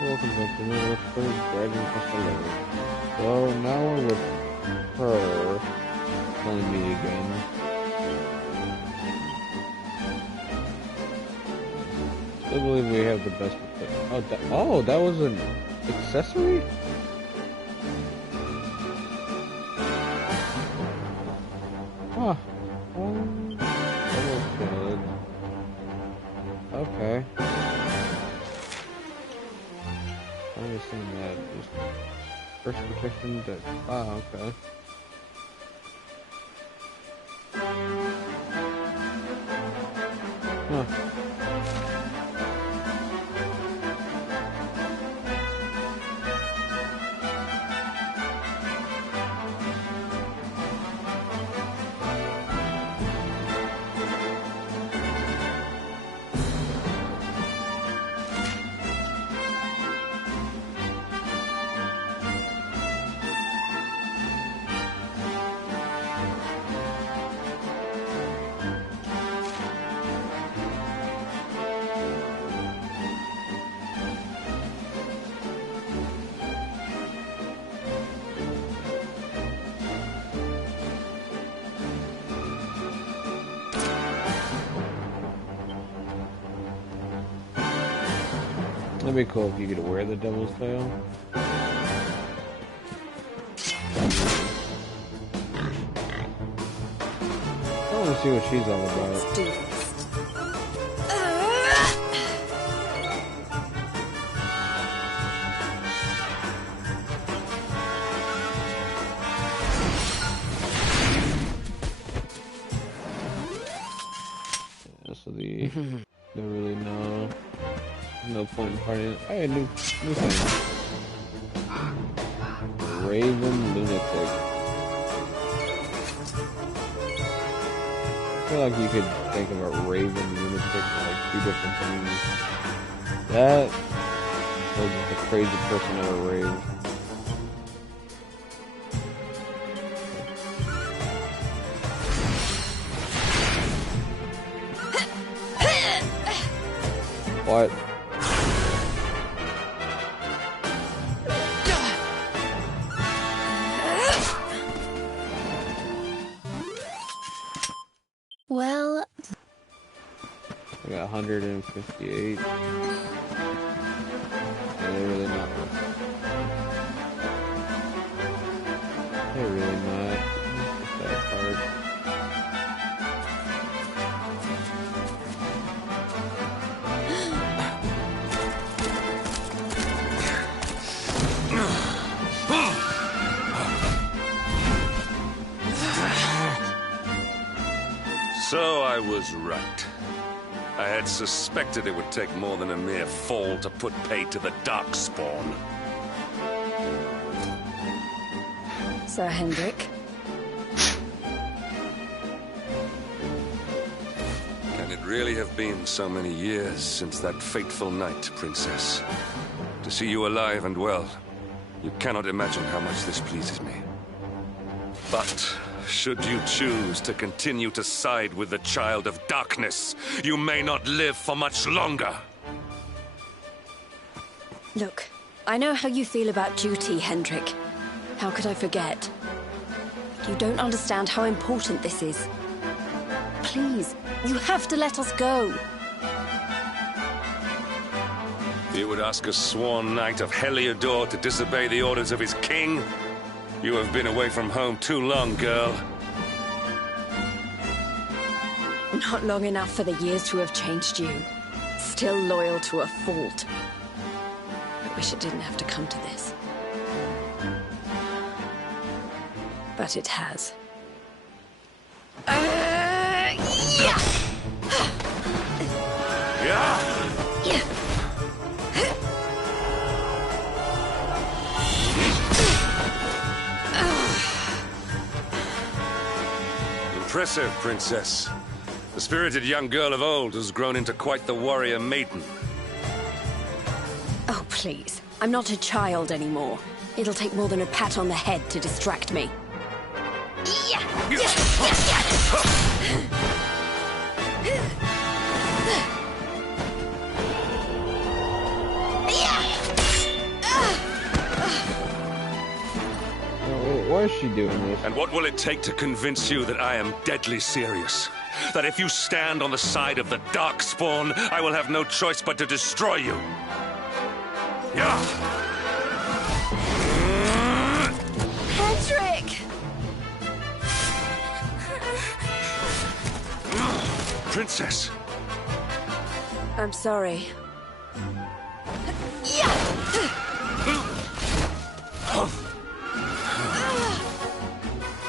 Welcome back to another episode of Dragon Quest 11. So now we're with her telling me again. I believe we have the best equipment. Oh, that was an accessory? Huh. That was good. Okay. I understand that. Just first protection that. Ah, okay. Huh. That'd be cool if you could wear the devil's tail. I want to see what she's all about. Let's do this. Yeah, so don't really know. No point in partying. Hey, new thing. Raven Lunatic. I feel like you could think of a Raven Lunatic as like two different things. That was just a crazy person at a rave. What? Well, I got 158. Yeah, they're really not. They're really not. It's just that part. So I was right. I had suspected it would take more than a mere fall to put pay to the Darkspawn. Sir Hendrik. Can it really have been so many years since that fateful night, Princess? To see you alive and well, you cannot imagine how much this pleases me. But should you choose to continue to side with the Child of Darkness, you may not live for much longer. Look, I know how you feel about duty, Hendrik. How could I forget? You don't understand how important this is. Please, you have to let us go. You would ask a sworn knight of Heliodor to disobey the orders of his king? You have been away from home too long, girl. Not long enough for the years to have changed you. Still loyal to a fault. I wish it didn't have to come to this. But it has. Yeah! Impressive, Princess. The spirited young girl of old has grown into quite the warrior maiden. Oh, please. I'm not a child anymore. It'll take more than a pat on the head to distract me. Why is she doing this? And what will it take to convince you that I am deadly serious? That if you stand on the side of the Darkspawn, I will have no choice but to destroy you? Yeah! Hendrik! Princess! I'm sorry.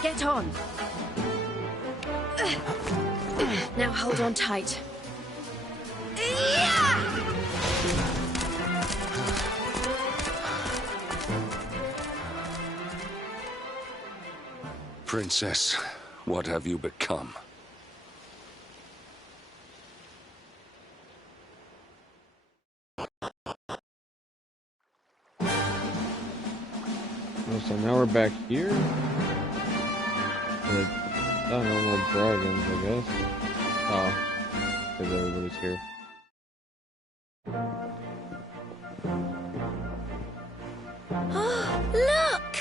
Get on. Now hold on tight. Princess, what have you become? So now we're back here. Oh, no more dragons, I guess. Oh, because everybody's here. Oh, look!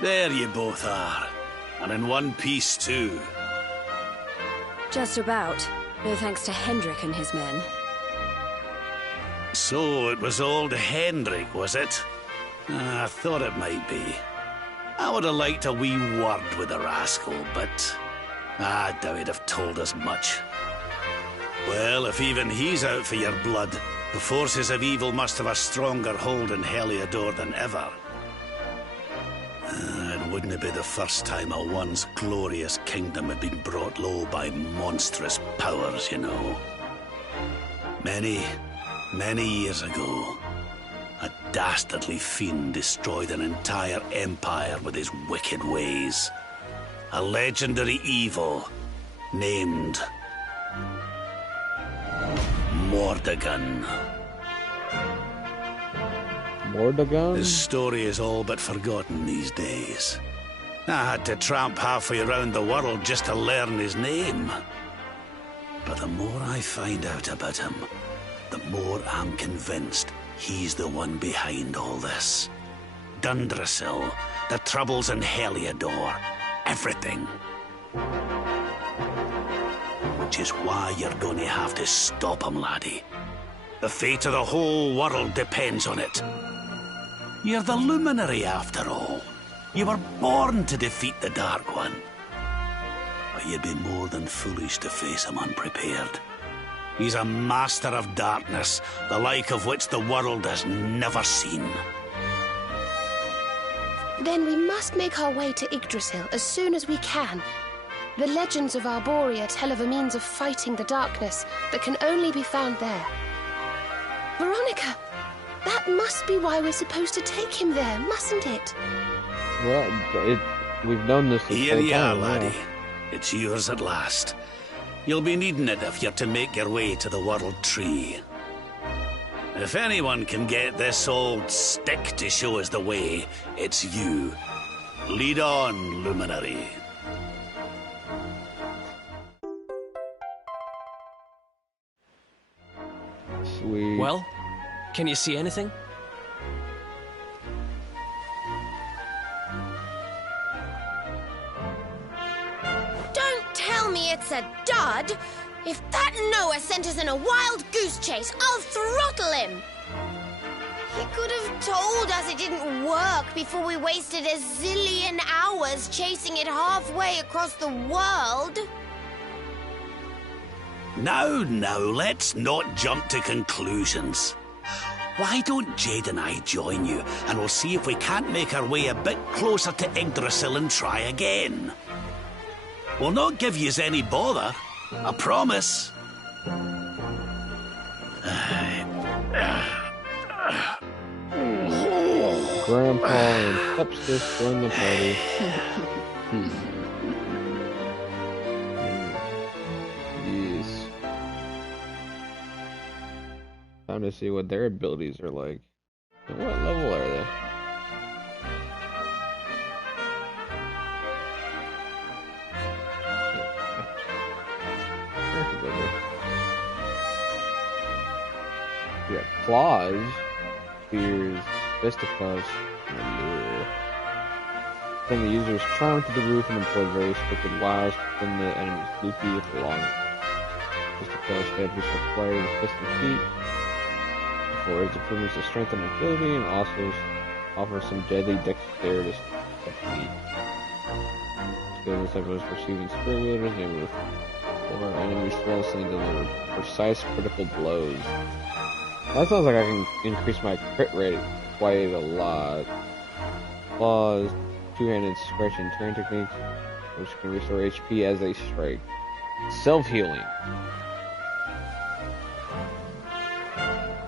There you both are. And in one piece, too. Just about. No thanks to Hendrik and his men. So it was old Hendrik, was it? I thought it might be. I would have liked a wee word with the rascal, but I doubt he'd have told us much. Well, if even he's out for your blood, the forces of evil must have a stronger hold in Heliodor than ever. It wouldn't be the first time a once glorious kingdom had been brought low by monstrous powers, you know. Many years ago, a dastardly fiend destroyed an entire empire with his wicked ways. A legendary evil named Mordegon. Mordegon? His story is all but forgotten these days. I had to tramp halfway around the world just to learn his name. But the more I find out about him, the more I'm convinced he's the one behind all this. Dundrasil, the troubles in Heliodor, everything. Which is why you're going to have to stop him, laddie. The fate of the whole world depends on it. You're the luminary, after all. You were born to defeat the Dark One. But you'd be more than foolish to face him unprepared. He's a master of darkness, the like of which the world has never seen. Then we must make our way to Yggdrasil as soon as we can. The legends of Arborea tell of a means of fighting the darkness that can only be found there. Veronica, that must be why we're supposed to take him there, mustn't it? Well, we've done this the Here whole you are, time, laddie. yeah. It's yours at last. You'll be needing it if you're to make your way to the World Tree. If anyone can get this old stick to show us the way, it's you. Lead on, Luminary. Sweet. Well, can you see anything? Don't tell me it's a dud! If that Noah sent us in a wild goose chase, I'll throttle him! He could have told us it didn't work before we wasted a zillion hours chasing it halfway across the world. Now, let's not jump to conclusions. Why don't Jade and I join you, and we'll see if we can't make our way a bit closer to Yggdrasil and try again. We'll not give yous any bother, I promise. Grandpa and step-sis join the party. Yes. Time to see what their abilities are like. And what level are they? Yeah, claws, spears, fisticuffs and allure. Send the user's charm to the roof and employ various wicked wiles to send the enemy's loopy with belongings. Fisticuffs badges require the fist and feet. For its improvements to strength and agility, and also offer some deadly dexterous technique. Skills such as receiving spear wielders and with or enemies flawlessly deliver precise critical blows. That sounds like I can increase my crit rate quite a lot. Claws, two-handed scratch and turn techniques, which can restore HP as they strike. Self-healing.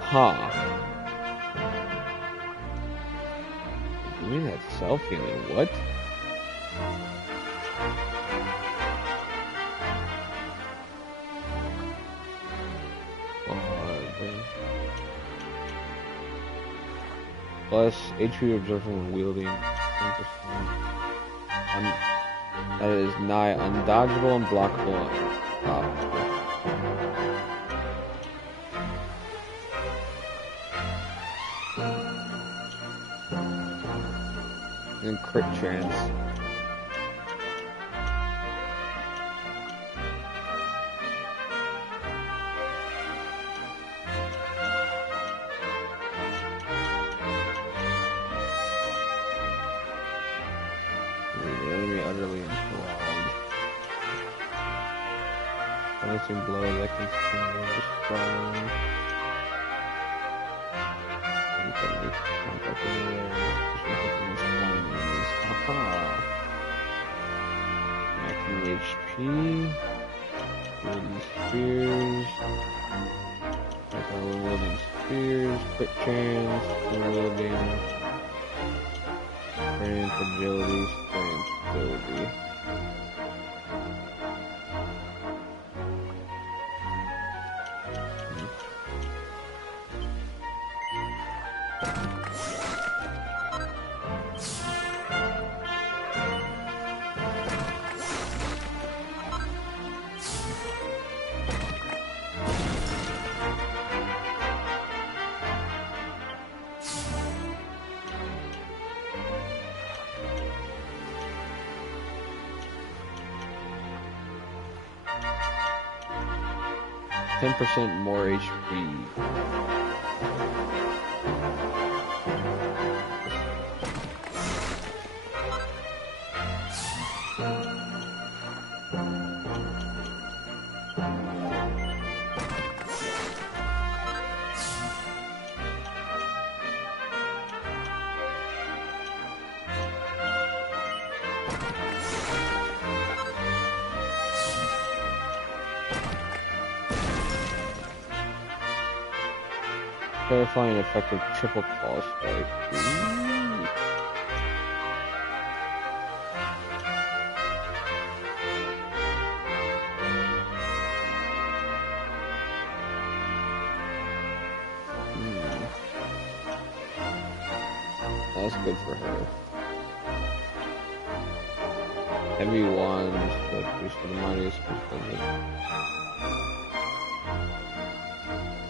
Huh. You mean that's self-healing? What? Plus HP absorbed from wielding. That is nigh undodgeable and blockable. And crit chance. Blow that can continue strong. Maximum HP. Wielding spears. Wielding spears. Quick chance. Wielding. Strength, agility, strength, agility. 10% more HP. Terrifying effective triple claw strike. Ooh. That's good for her. Heavy wands, but just for the money is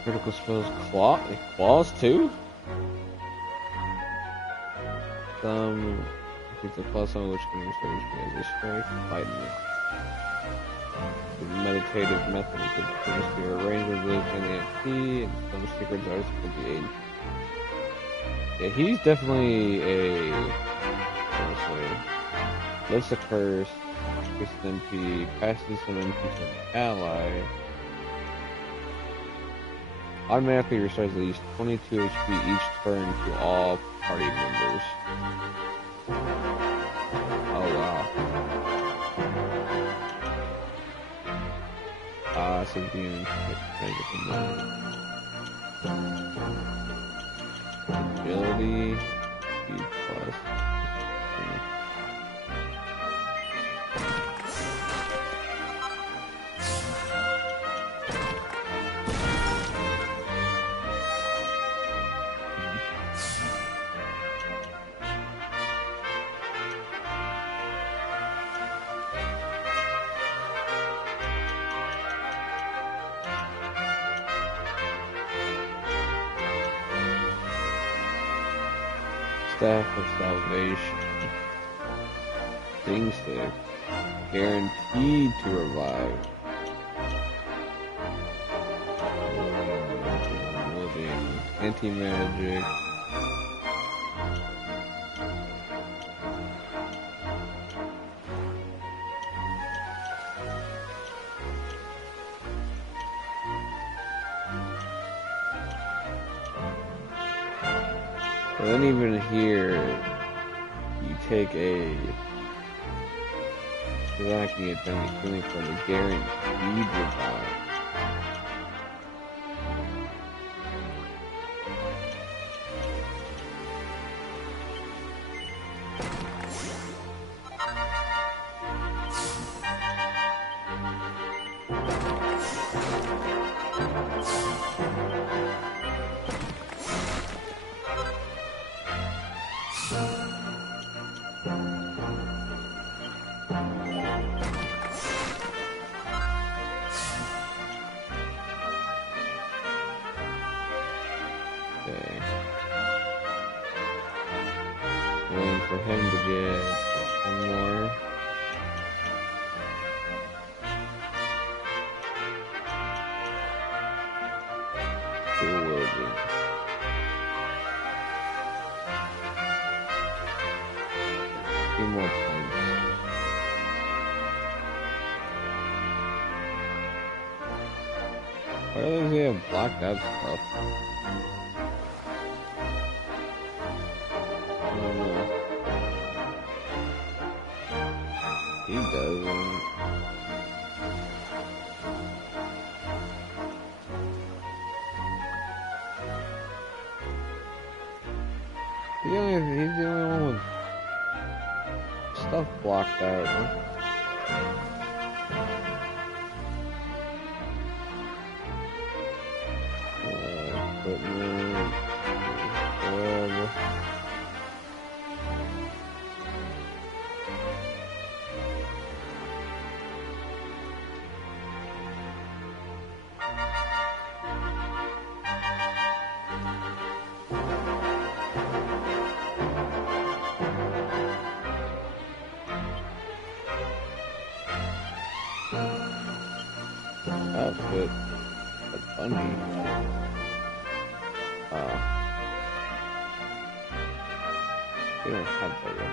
critical spells, claws too? It's a plus on which can restore HP as a strike, lightning. The meditative method could produce your range of ability and the MP, and some secrets arts could be aid. Yeah, he's definitely a, honestly, lifts a curse, increases MP, passes some MP to an ally. Automatically restores at least 22 HP each turn to all party members. Oh wow. So being ability, B plus. Staff of Salvation. Sting Stick. Guaranteed to revive. Anti-magic. And then even here, you take a... Because then I can get done healing from the guaranteed revive. Okay. Waiting for him to get one more. It will be. A few more points. Why does he have blocked out stuff? He doesn't. He's the only one with stuff blocked out. Huh? Equipment. Outfit. A bunny. They don't have that yet.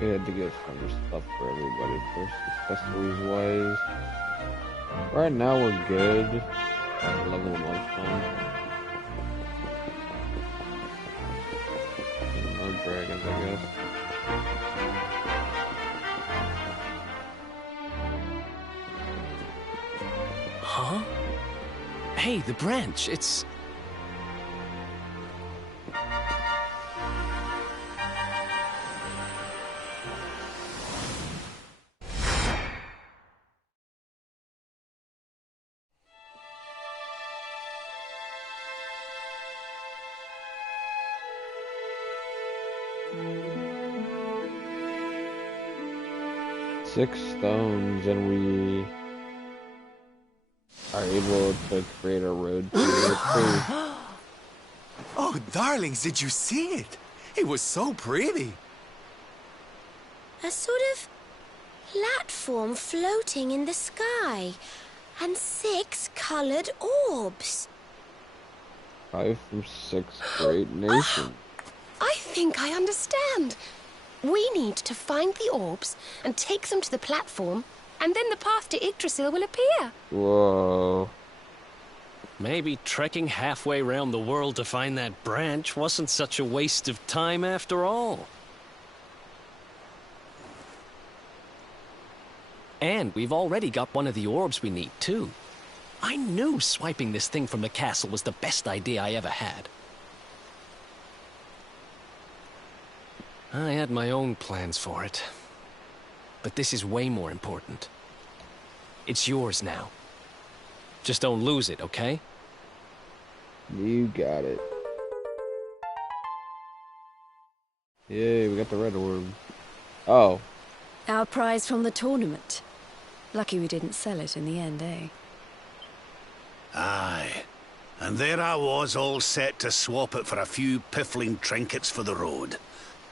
We had to get some stuff for everybody first, accessories wise. Right now we're good. I'll level them up some. More dragons, I guess. Huh? Hey, the branch, it's... Six stones, and we are able to create a road to the Oh, darlings, did you see it? It was so pretty. A sort of platform floating in the sky, and 6 colored orbs. 5 from 6 great nations. I think I understand. We need to find the orbs and take them to the platform, and then the path to Yggdrasil will appear. Whoa. maybe trekking halfway around the world to find that branch wasn't such a waste of time after all. And we've already got one of the orbs we need, too. I knew swiping this thing from the castle was the best idea I ever had. I had my own plans for it. But this is way more important. It's yours now. Just don't lose it, okay? You got it. Yay, we got the red orb. Oh. Our prize from the tournament. Lucky we didn't sell it in the end, eh? Aye. And there I was, all set to swap it for a few piffling trinkets for the road.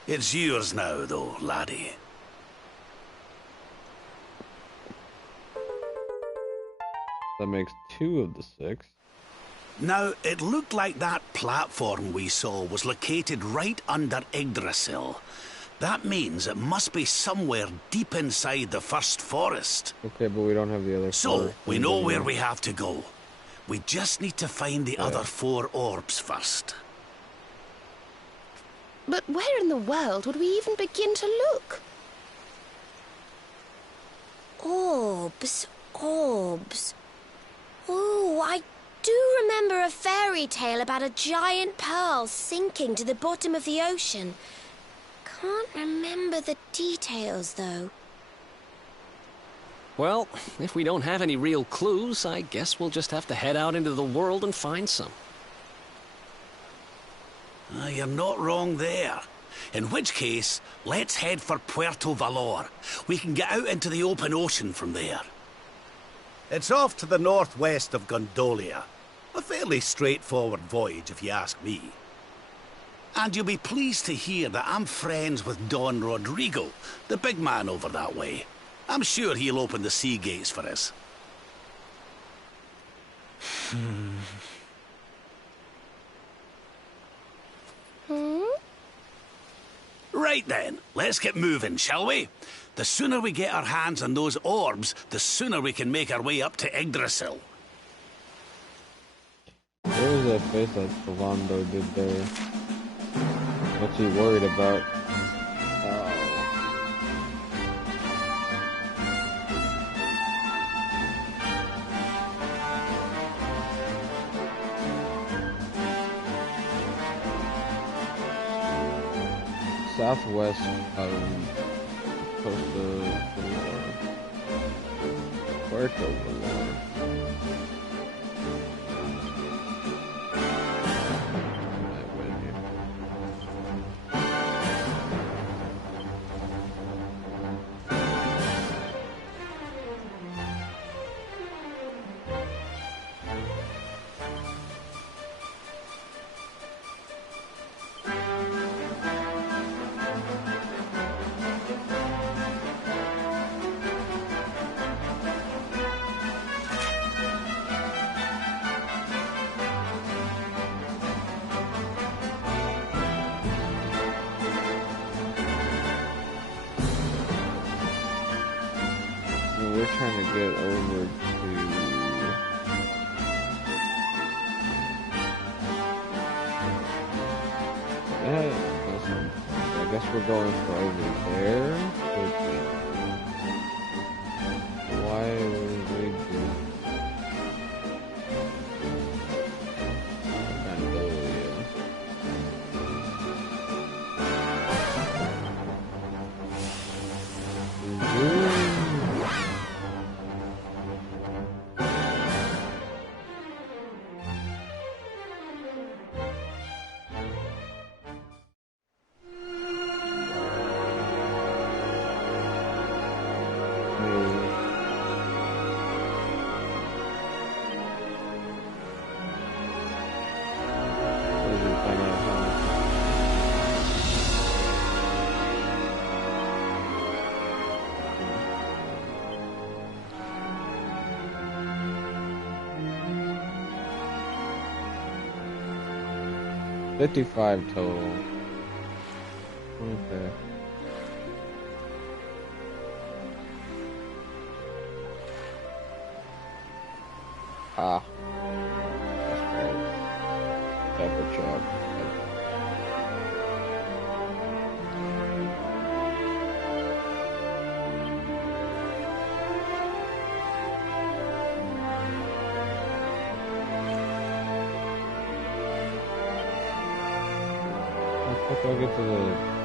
It's yours now, though, laddie. That makes 2 of the 6. Now, it looked like that platform we saw was located right under Yggdrasil. That means it must be somewhere deep inside the first forest. Okay, but we don't have the other 4. So, we know where we have to go. We just need to find the other 4 orbs first. But where in the world would we even begin to look? Orbs, orbs. Oh, I do remember a fairy tale about a giant pearl sinking to the bottom of the ocean. Can't remember the details, though. Well, if we don't have any real clues, I guess we'll just have to head out into the world and find some. You're not wrong there. In which case, let's head for Puerto Valor. We can get out into the open ocean from there. It's off to the northwest of Gondolia. A fairly straightforward voyage, if you ask me. And you'll be pleased to hear that I'm friends with Don Rodrigo, the big man over that way. I'm sure he'll open the sea gates for us. Right then, let's get moving, shall we? The sooner we get our hands on those orbs, the sooner we can make our way up to Yggdrasil. What was that face that Philando did there? What's he worried about? Southwest coast of Puerto Valor. We're trying to get over to listen, I guess we're going for over there. Why would we do $55 total. Okay. Ah. pepper chop. How do I get to the...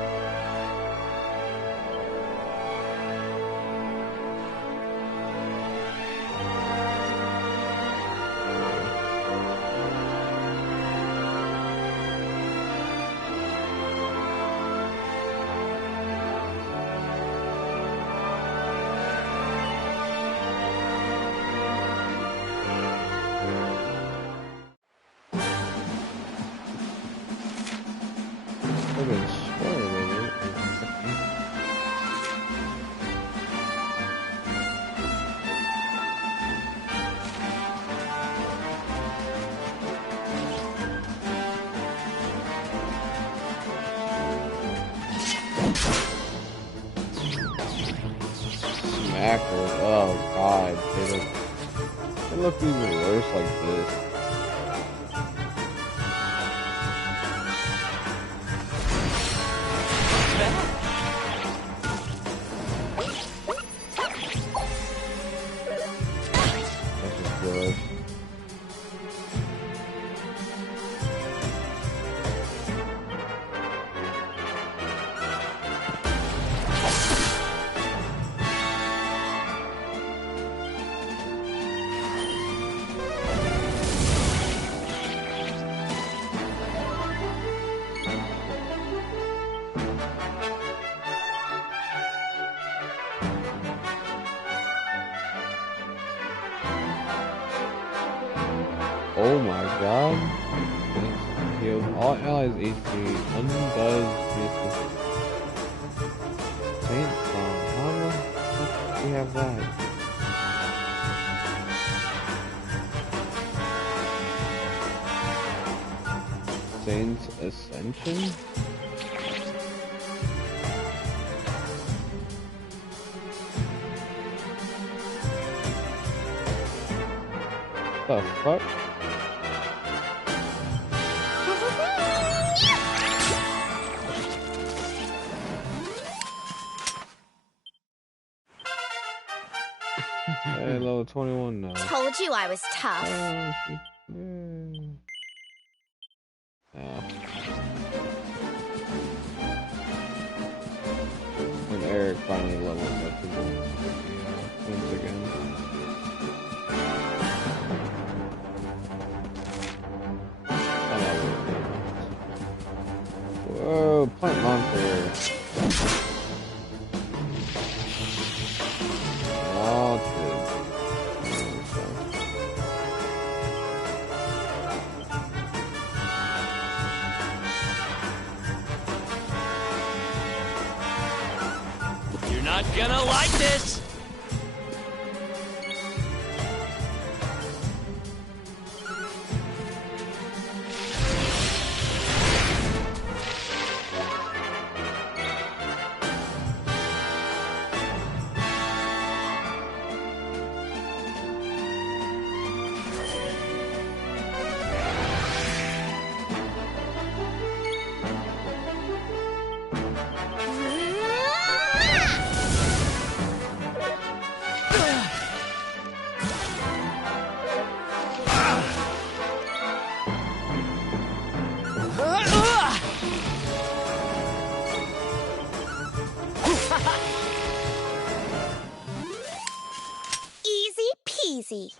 I've been swearing at it. Smackers. Oh god, they look even worse like this. This is gross. Oh my god. Heals all allies HP. Undoes basic. Saint Song. How the fuck do we have that? Saint's Ascension? The fuck? Hey, level 21 now. Told you I was tough. When Eric finally levels up to the once again. Whoa, plant monster. You're not gonna like this! Easy peasy.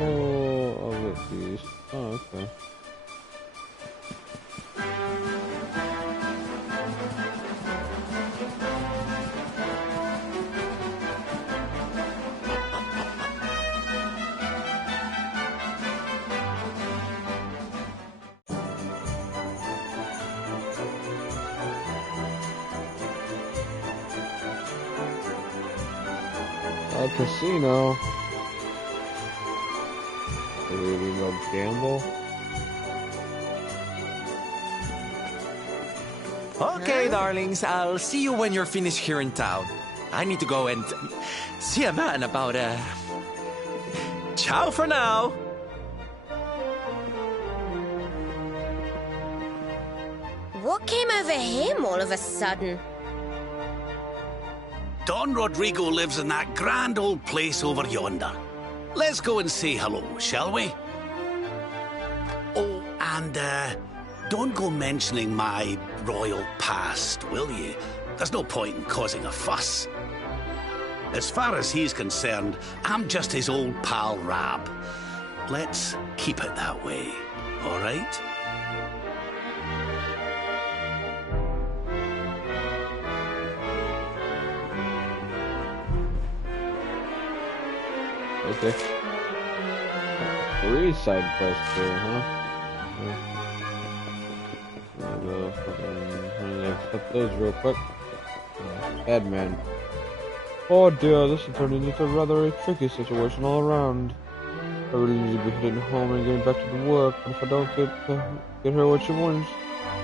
Oh, of these. Oh, okay. A casino. Maybe we go gamble. Okay, darlings, I'll see you when you're finished here in town. I need to go and see a man about Ciao for now. What came over him all of a sudden? Don Rodrigo lives in that grand old place over yonder. Let's go and say hello, shall we? Oh, and don't go mentioning my royal past, will you? There's no point in causing a fuss. As far as he's concerned, I'm just his old pal Rab. Let's keep it that way, all right? Okay. 3 side quests here, huh? I'll go fucking accept those real quick. Bad man. Oh dear, this is turning into rather a tricky situation all around. I really need to be heading home and getting back to the work, but if I don't get her what she wants,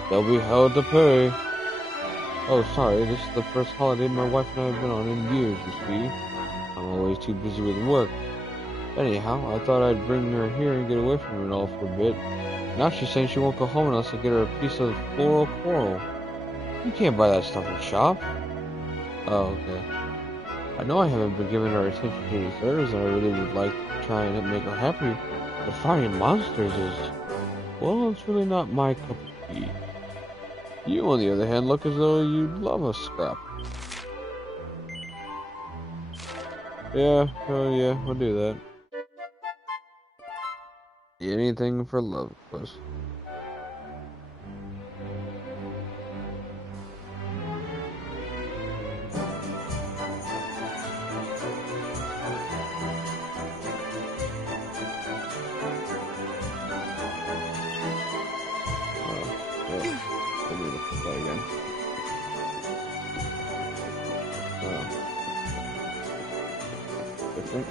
there'll be hell to pay. Oh, sorry, this is the first holiday my wife and I have been on in years, you see. I'm always too busy with work. Anyhow, I thought I'd bring her here and get away from it all for a bit. Now she's saying she won't go home unless I get her a piece of floral coral. You can't buy that stuff in shop. Oh, okay. I know I haven't been giving her attention she deserves, and I really would like to try and make her happy, but fighting monsters is... well, it's really not my cup of tea. You, on the other hand, look as though you'd love a scrap. Yeah, oh yeah, we'll do that. Anything for love, of course. Different.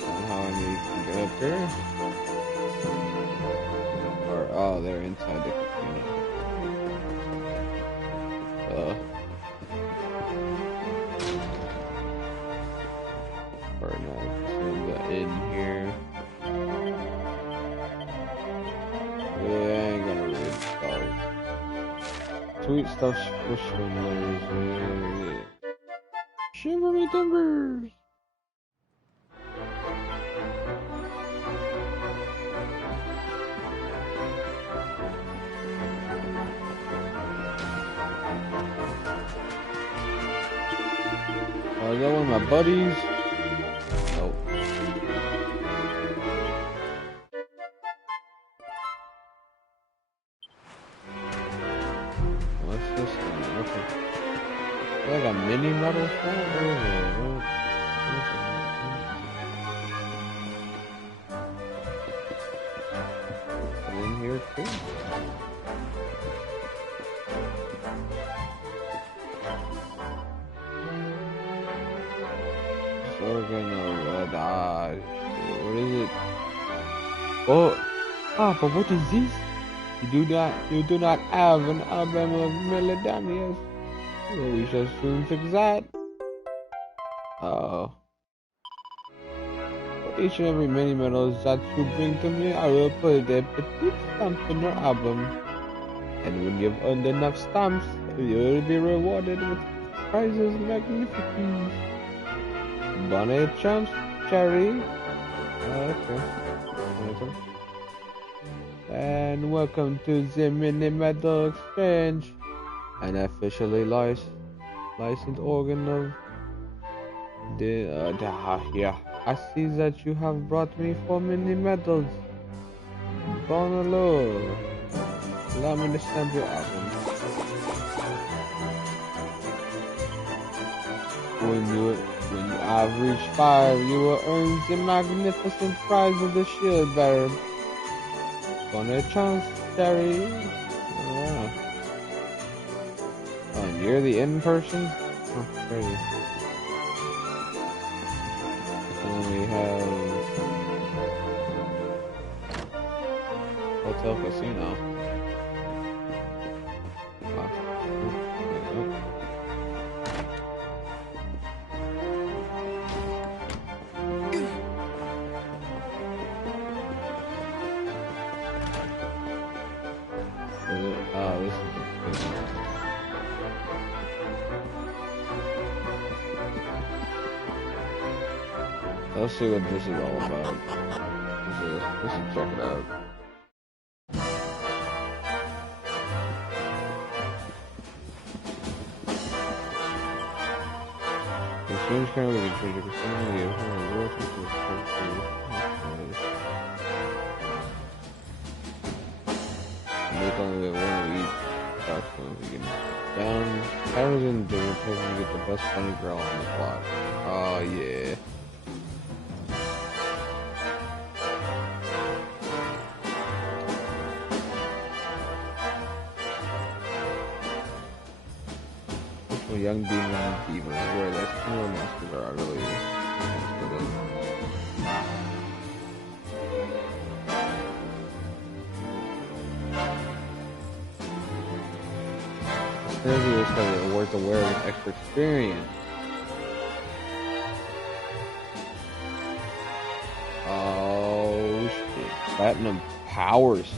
Somehow I need to get up here. Or, oh, they're inside the casino. Or no, send that in here. Yeah, I ain't gonna read stuff. Sweet stuff for swindlers. Shiver me timbers! Oh, is that one of my buddies? Nope. What's this thing? Okay. Like a mini metal shot? What is it? In here too? What is it? Oh, but what is this? You do not have an album of Melodanias. Well, we shall soon fix that. Oh. For each and every mini medals that you bring to me, I will put a petite stamp in your album. And when you've earned enough stamps, you will be rewarded with prizes magnificent. Bonnet chance, Cherry. Okay. And welcome to the Mini Medal Exchange, an officially licensed organ of the yeah. I see that you have brought me 4 mini medals. Bonalo. Allow me to stamp your album. When you have reached 5, you will earn the magnificent prize of the shield bearer. Bonnet chance, Terry. Oh, and you're the in person? Oh, crazy. And we have Hotel Casino. Wow. Let's see what this is all about. Let's check it out. The strange currently can change your personality of how it works into a make only one of each costume to get down. Patterns in the to get the best funny girl on the block. Oh yeah. A young demon and demon where the external monsters are utterly Curvy is the awards aware with extra experience. Oh shit. Platinum powers.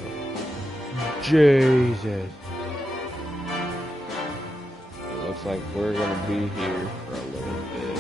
Jesus. Looks like we're gonna be here for a little bit.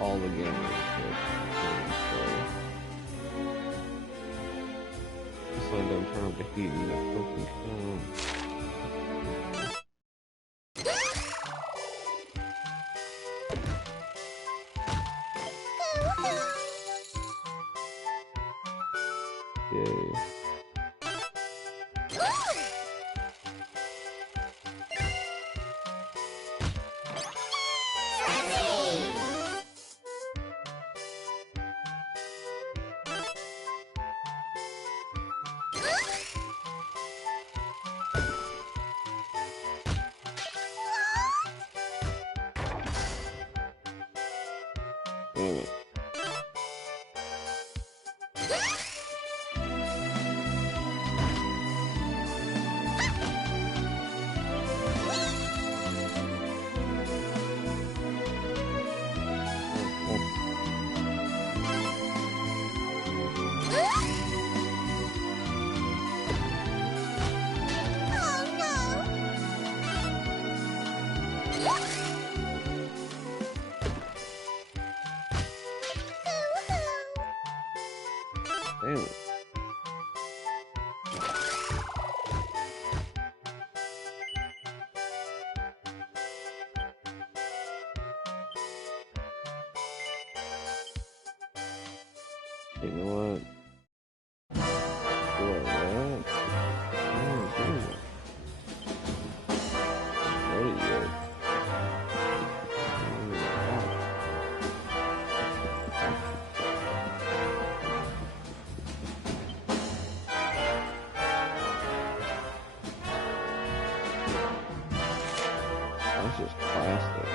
All the game just let them turn up the heat and the fucking Yay. Damn it. You know what? Do I that? There you go. That's just plastic.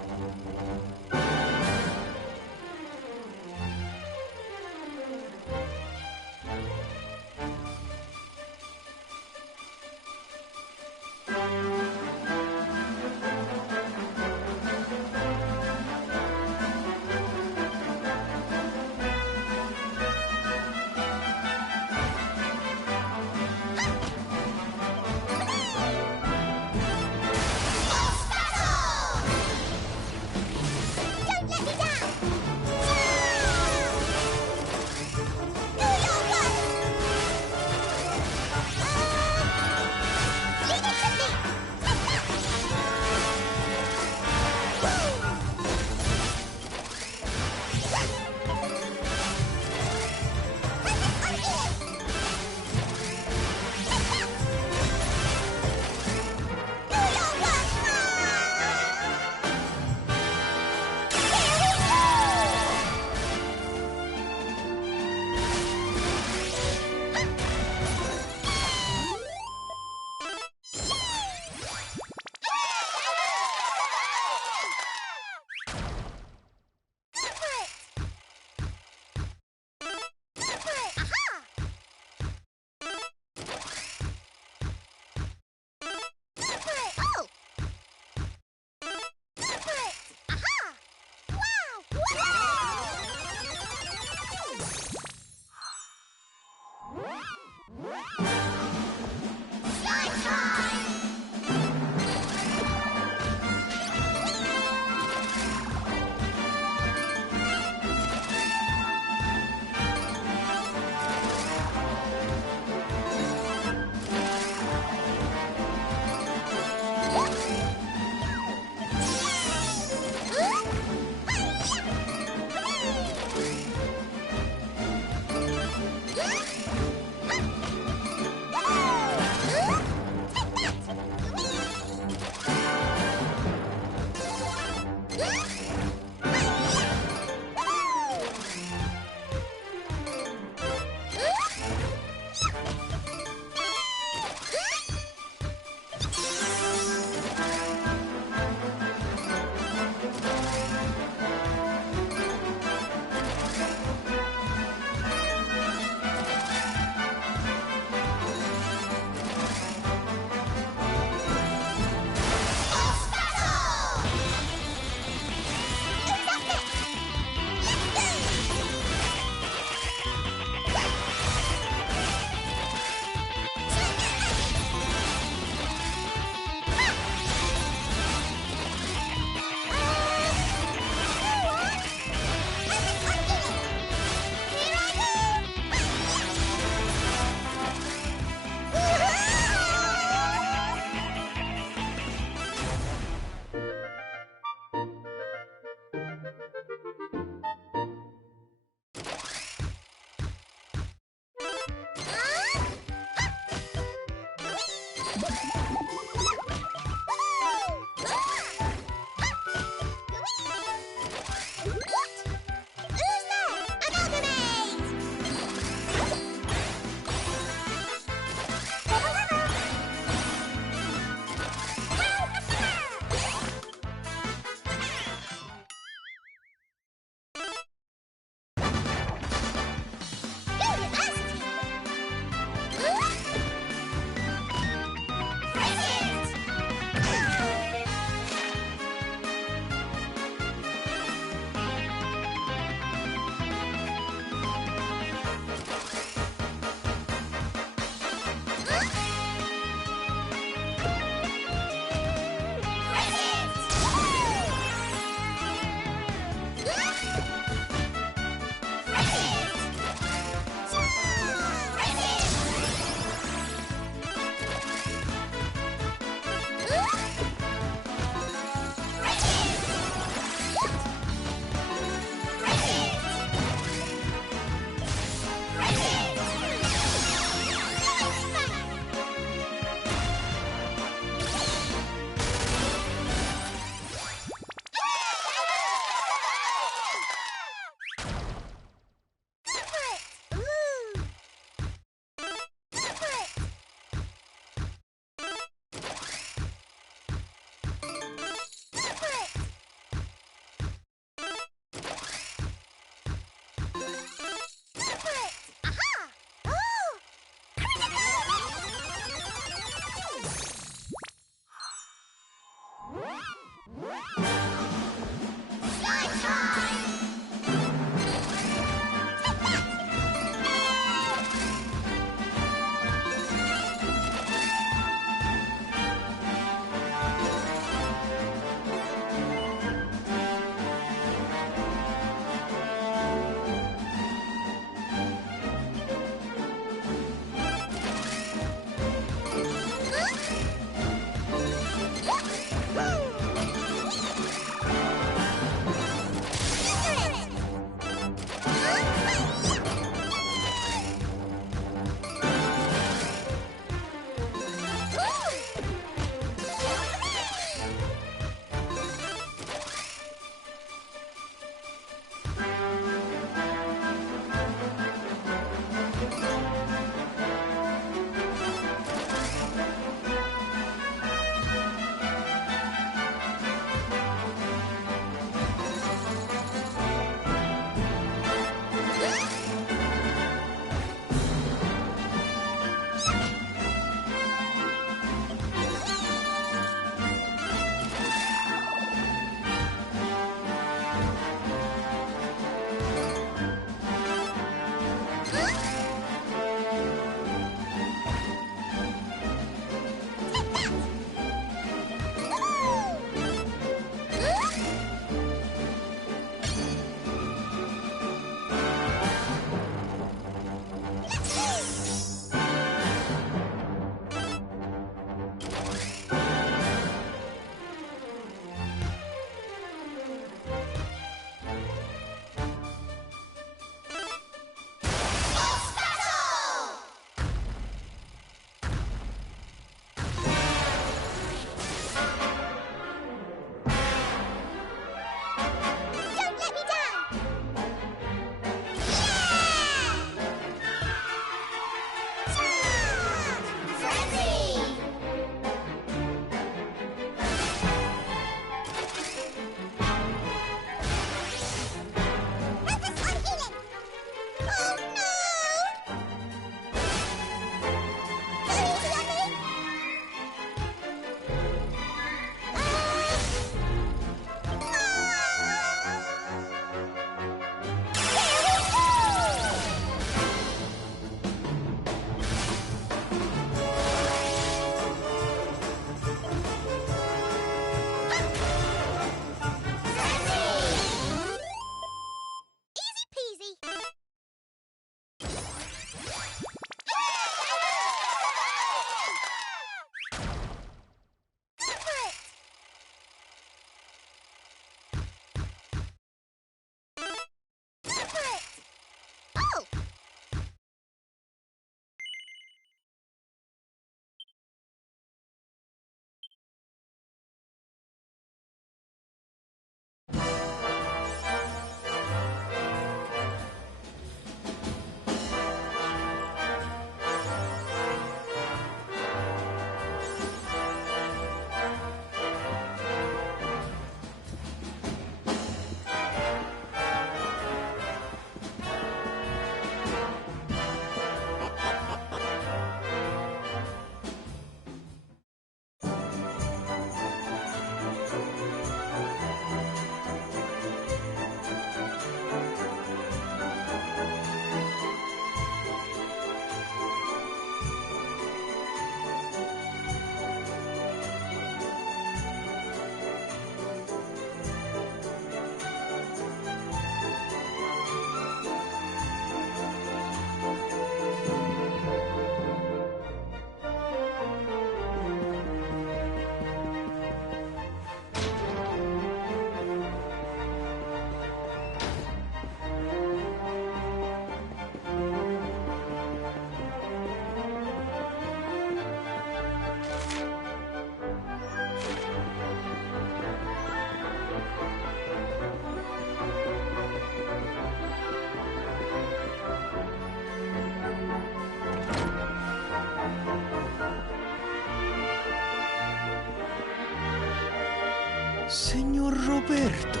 Senor Roberto,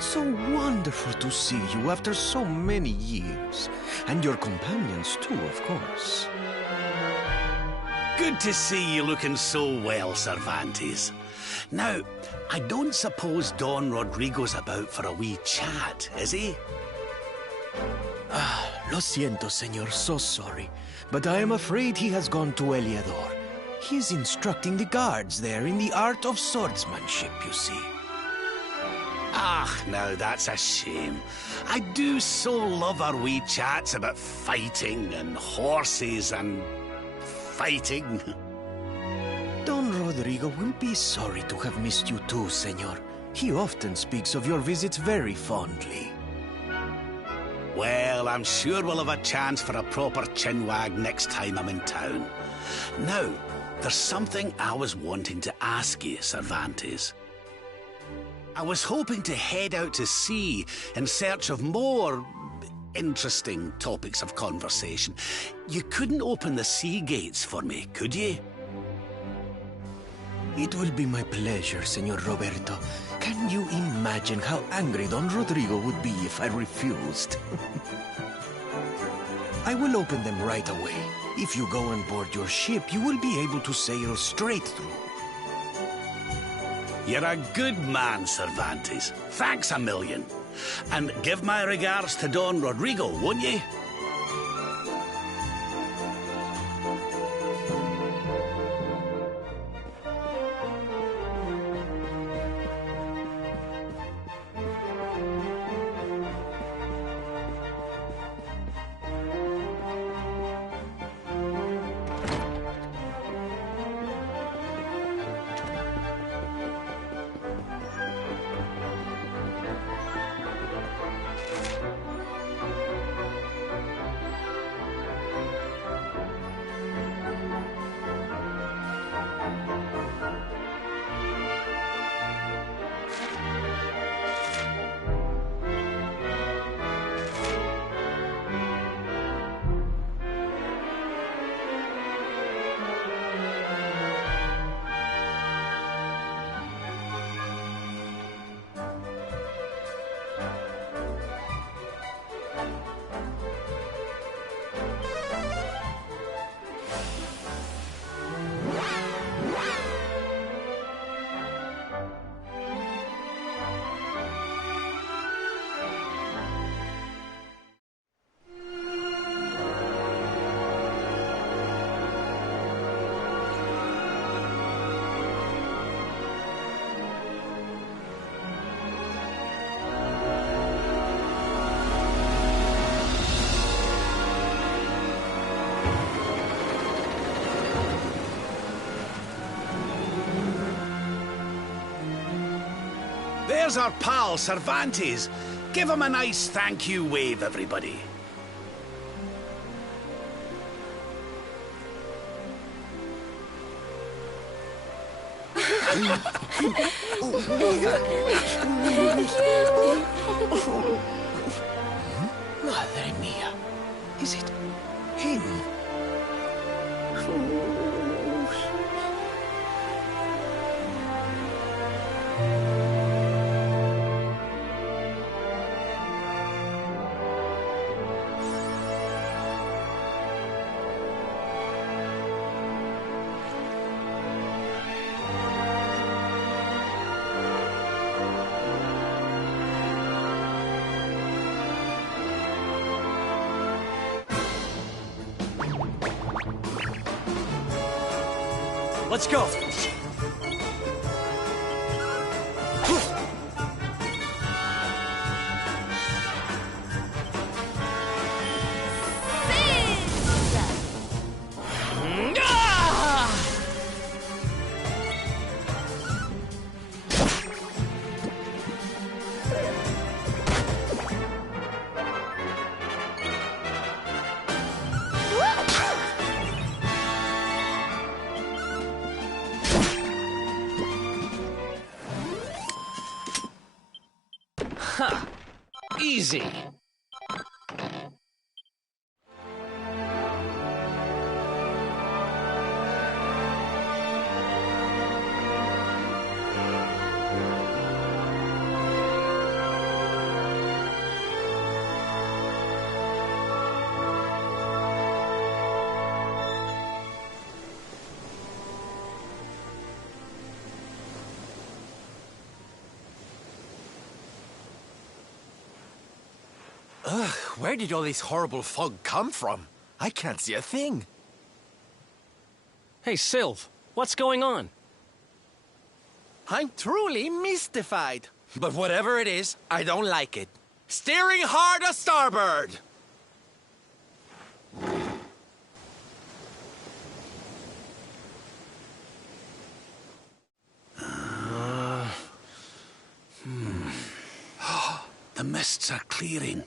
so wonderful to see you after so many years. And your companions too, of course. Good to see you looking so well, Cervantes. Now, I don't suppose Don Rodrigo's about for a wee chat, is he? Lo siento, senor, so sorry. But I am afraid he has gone to Eliador. He is instructing the guards there in the art of swordsmanship, you see. Ah, now that's a shame. I do so love our wee chats about fighting and horses and fighting. Don Rodrigo will be sorry to have missed you too, senor. He often speaks of your visits very fondly. Well, I'm sure we'll have a chance for a proper chinwag next time I'm in town. Now, there's something I was wanting to ask you, Cervantes. I was hoping to head out to sea in search of more interesting topics of conversation. You couldn't open the sea gates for me, could you? It will be my pleasure, Senor Roberto. Can you imagine how angry Don Rodrigo would be if I refused? I will open them right away. If you go on board your ship, you will be able to sail straight through. You're a good man, Cervantes. Thanks a million. And give my regards to Don Rodrigo, won't you? There's our pal, Cervantes. Give him a nice thank you wave, everybody. Madre mia. Is it him? Let's go. Ha! Easy. Ugh, where did all this horrible fog come from? I can't see a thing. Hey, Sylv, what's going on? I'm truly mystified. But whatever it is, I don't like it. Steering hard a starboard! The mists are clearing.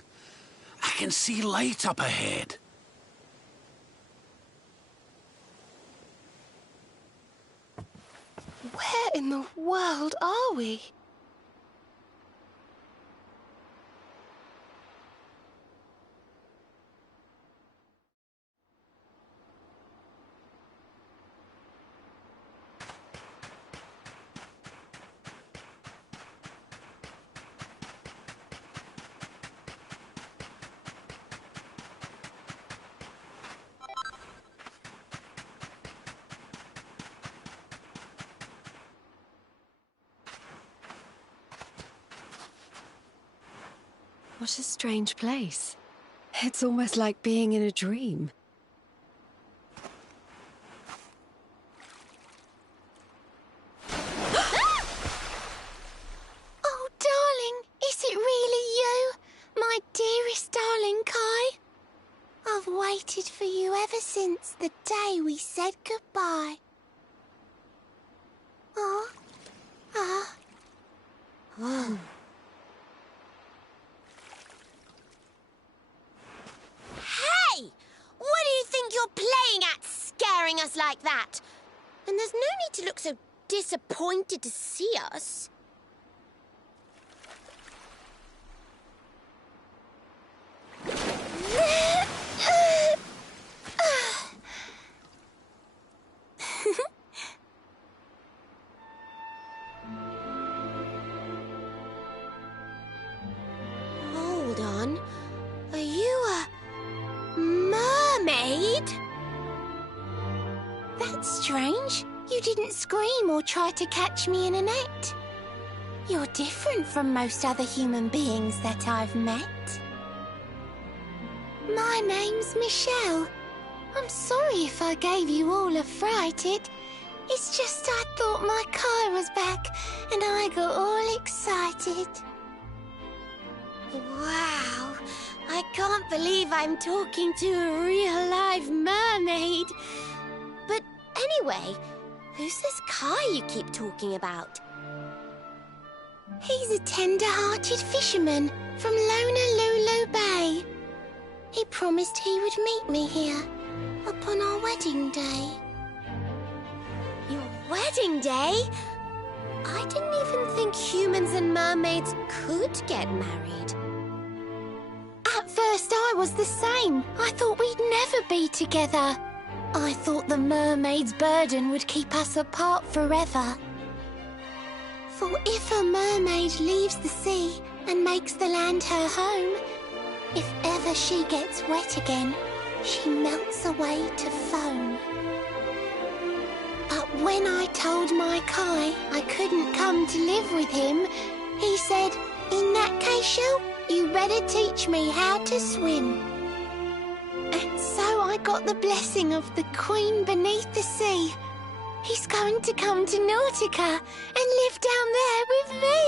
I can see light up ahead. Where in the world are we? What a strange place. It's almost like being in a dream. Oh, darling, is it really you? My dearest darling Kai? I've waited for you ever since the day we said goodbye. Oh. Hey! What do you think you're playing at, scaring us like that? And there's no need to look so disappointed to see us. Hold on. Are you a mermaid? That's strange. You didn't scream or try to catch me in a net. You're different from most other human beings that I've met. My name's Michelle. I'm sorry if I gave you all a fright. It's just I thought my Kai was back and I got all excited. Wow, I can't believe I'm talking to a real live mermaid. But anyway, who's this Kai you keep talking about? He's a tender-hearted fisherman from Honolulu Bay. He promised he would meet me here upon our wedding day. Your wedding day? I didn't even think humans and mermaids could get married. At first I was the same. I thought we'd never be together. I thought the mermaid's burden would keep us apart forever. For if a mermaid leaves the sea and makes the land her home, if ever she gets wet again, she melts away to foam. But when I told my Kai I couldn't come to live with him, he said, "In that case, Shell, you better teach me how to swim." And so I got the blessing of the Queen beneath the sea. He's going to come to Nautica and live down there with me.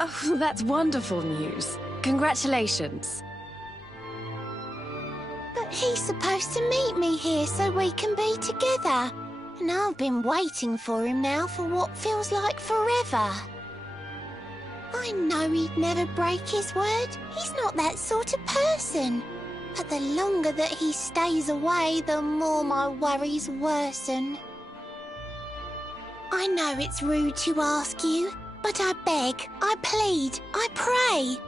Oh, that's wonderful news. Congratulations. But he's supposed to meet me here so we can be together. And I've been waiting for him now for what feels like forever. I know he'd never break his word. He's not that sort of person. But the longer that he stays away, the more my worries worsen. I know it's rude to ask you, but I beg, I plead, I pray.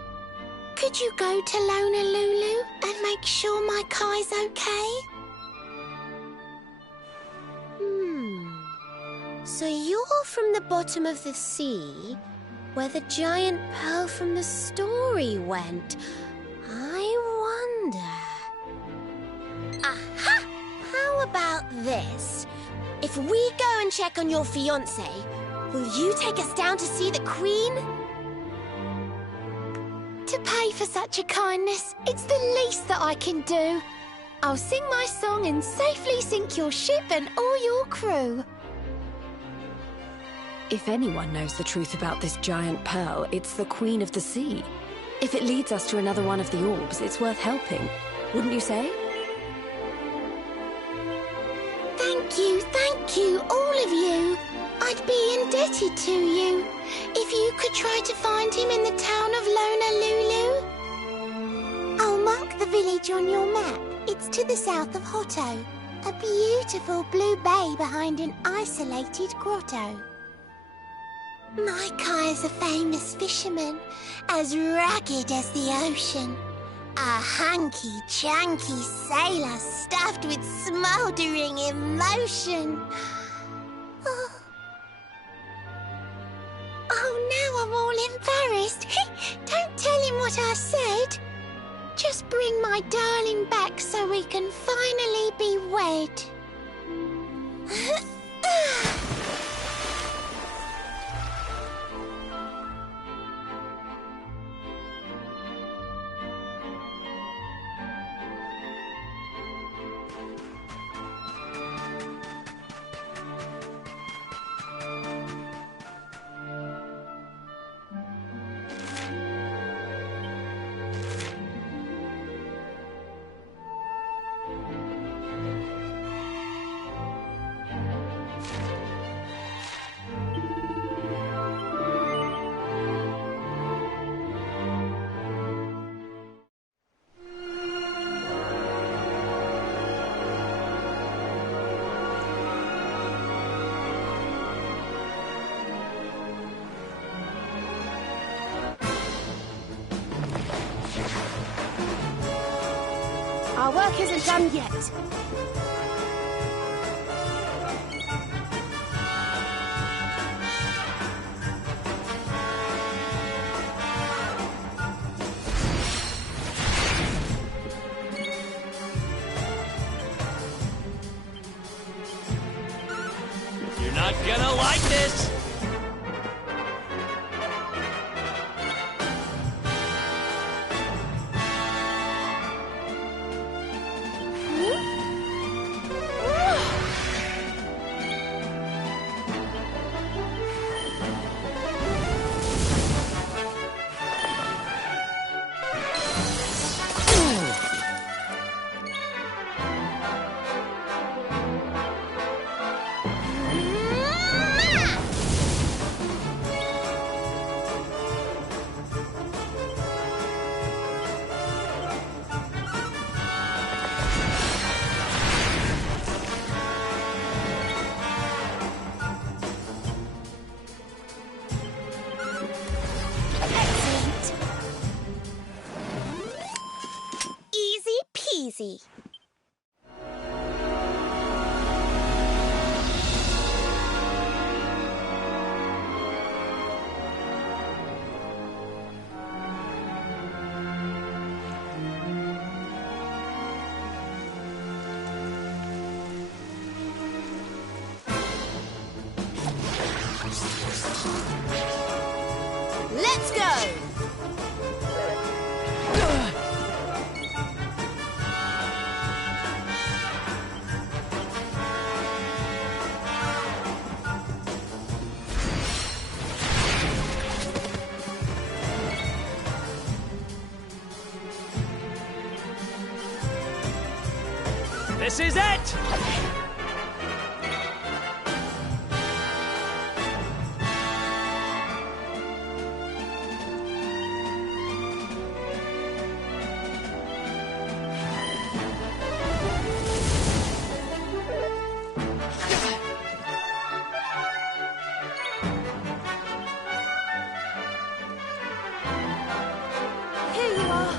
Could you go to Honolulu and make sure my Kai's okay? So you're from the bottom of the sea, where the giant pearl from the story went. I wonder... Aha! How about this? If we go and check on your fiancé, will you take us down to see the Queen? To to pay for such a kindness. It's the least that I can do. I'll sing my song and safely sink your ship and all your crew. If anyone knows the truth about this giant pearl, it's the Queen of the Sea. If it leads us to another one of the orbs, it's worth helping. Wouldn't you say? Thank you, all of you. I'd be indebted to you. If you could try to find him in the town of Honolulu. I'll mark the village on your map. It's to the south of Hotto. A beautiful blue bay behind an isolated grotto. My Kai's a famous fisherman, as rugged as the ocean. A hanky-chanky sailor stuffed with smouldering emotion. Oh, now I'm all embarrassed. Don't tell him what I said. Just bring my darling back so we can finally be wed. Our work isn't done yet. You're not gonna like this! Easy. Let's go! This is it! Here you are.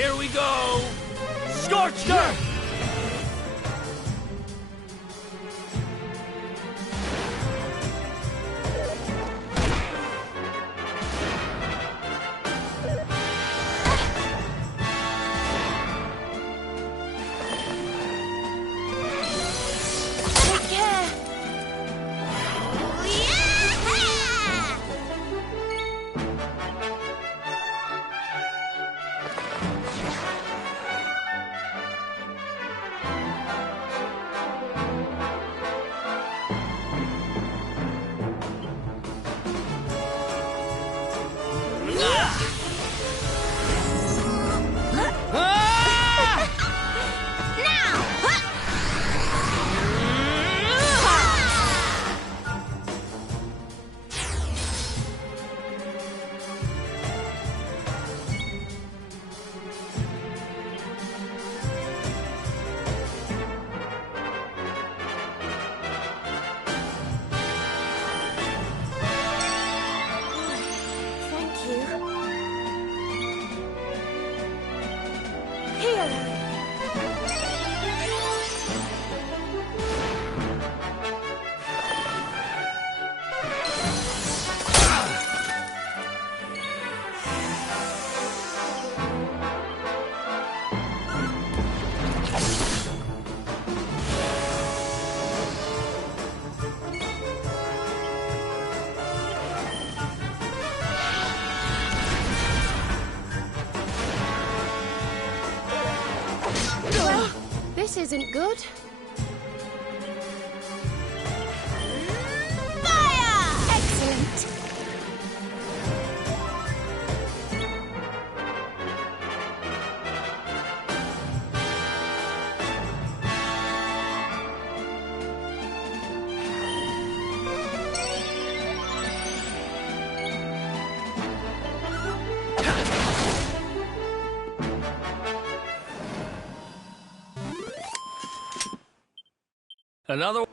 Here we go! Scorched earth! Take care. Yeah! Thank you. Here. Well, this isn't good. Fire! Excellent. Another.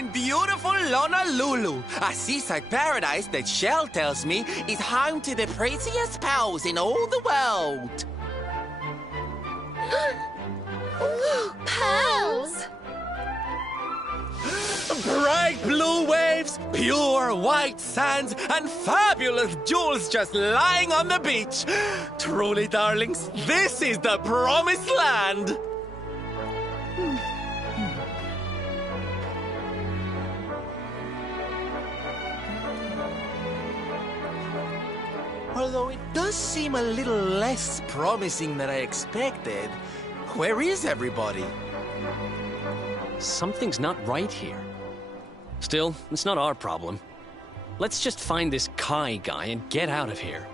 in beautiful Honolulu, a seaside paradise that Shell tells me is home to the prettiest pals in all the world. Pearls! Bright blue waves, pure white sands, and fabulous jewels just lying on the beach. Truly, darlings, this is the promised land. Although it does seem a little less promising than I expected. Where is everybody? Something's not right here. Still, it's not our problem. Let's just find this Kai guy and get out of here.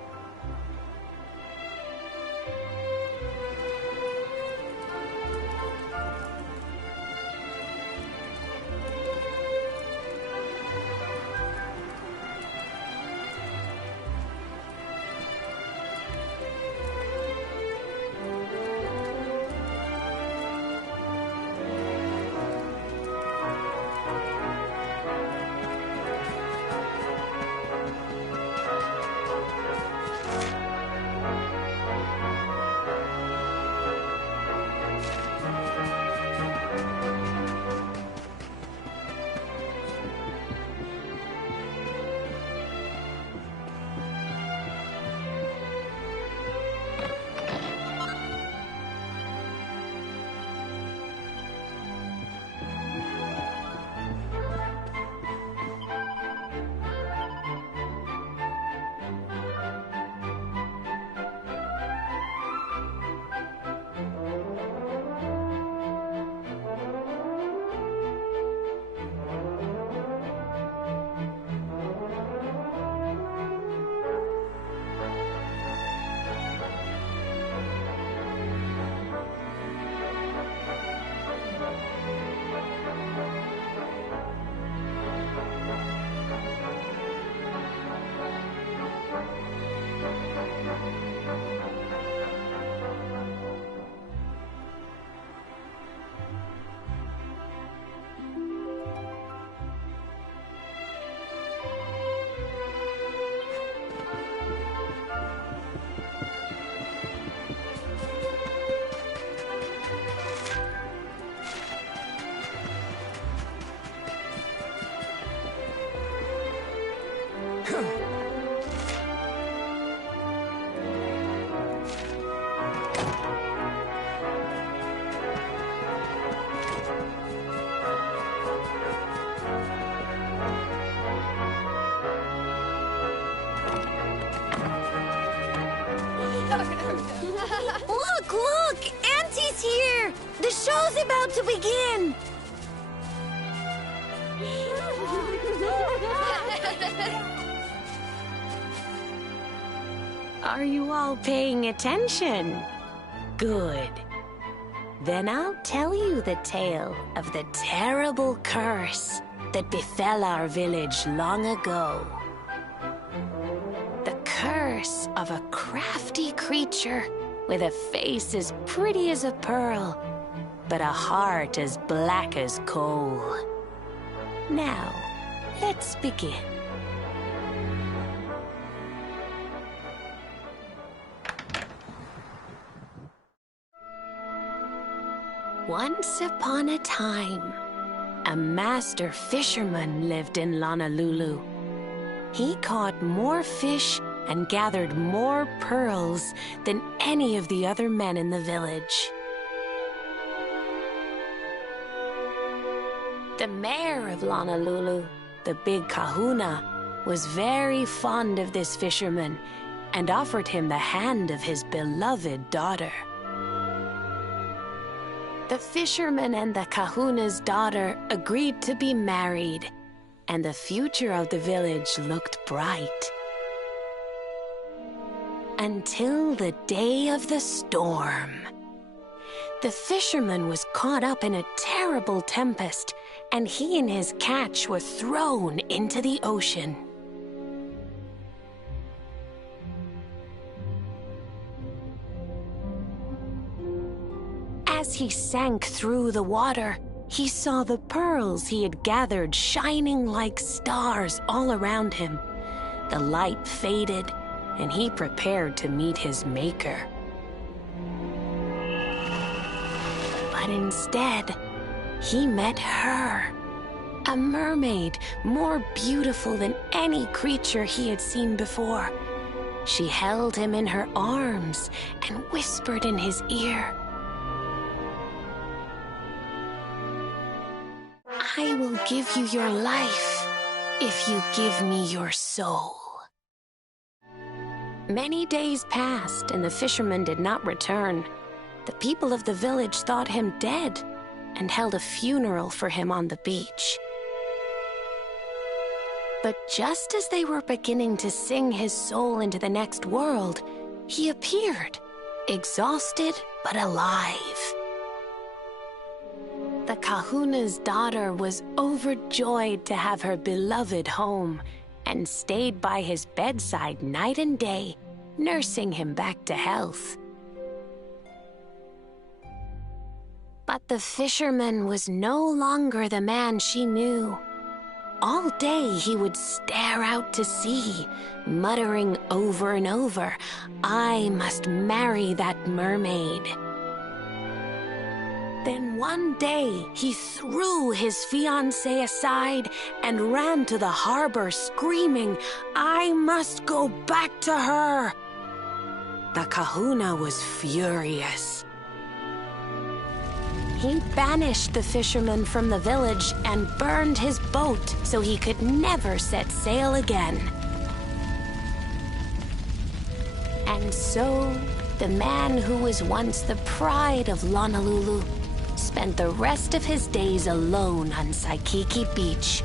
Look! Auntie's here! The show's about to begin! Are you all paying attention? Good. Then I'll tell you the tale of the terrible curse that befell our village long ago. The curse of a crafty creature with a face as pretty as a pearl, but a heart as black as coal. Now, let's begin. Once upon a time, a master fisherman lived in Honolulu. He caught more fish and gathered more pearls than any of the other men in the village. The mayor of Honolulu, the big kahuna, was very fond of this fisherman and offered him the hand of his beloved daughter. The fisherman and the kahuna's daughter agreed to be married, and the future of the village looked bright. Until the day of the storm. The fisherman was caught up in a terrible tempest, and he and his catch were thrown into the ocean. As he sank through the water, he saw the pearls he had gathered shining like stars all around him. The light faded, and he prepared to meet his maker. But instead, he met her. A mermaid more beautiful than any creature he had seen before. She held him in her arms and whispered in his ear, "I will give you your life if you give me your soul." Many days passed, and the fisherman did not return. The people of the village thought him dead and held a funeral for him on the beach. But just as they were beginning to sing his soul into the next world, he appeared, exhausted but alive. The kahuna's daughter was overjoyed to have her beloved home and stayed by his bedside night and day, nursing him back to health. But the fisherman was no longer the man she knew. All day he would stare out to sea, muttering over and over, "I must marry that mermaid." Then one day he threw his fiancée aside and ran to the harbor screaming, "I must go back to her." The kahuna was furious. He banished the fisherman from the village and burned his boat so he could never set sail again. And so, the man who was once the pride of Honolulu spent the rest of his days alone on Saikiki Beach,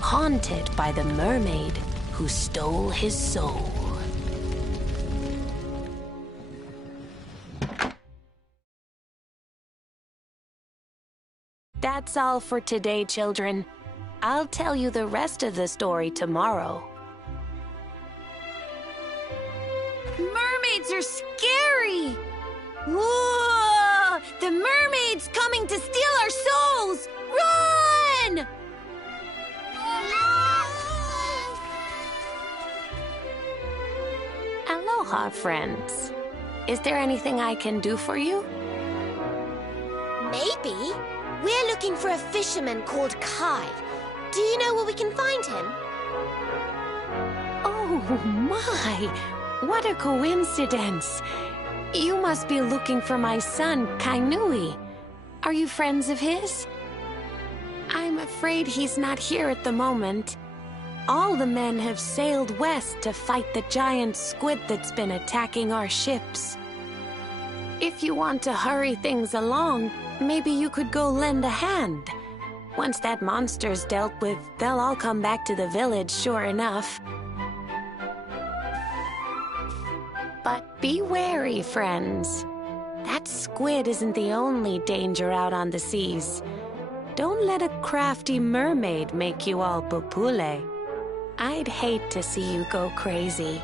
haunted by the mermaid who stole his soul. That's all for today, children. I'll tell you the rest of the story tomorrow. Mermaids are scary! Whoa! The mermaid's coming to steal our souls! Run! Aloha, friends. Is there anything I can do for you? Maybe. We're looking for a fisherman called Kai. Do you know where we can find him? Oh, my! What a coincidence! You must be looking for my son, Kainui. Are you friends of his? I'm afraid he's not here at the moment. All the men have sailed west to fight the giant squid that's been attacking our ships. If you want to hurry things along, maybe you could go lend a hand. Once that monster's dealt with, they'll all come back to the village, sure enough. But be wary, friends. That squid isn't the only danger out on the seas. Don't let a crafty mermaid make you all popule. I'd hate to see you go crazy.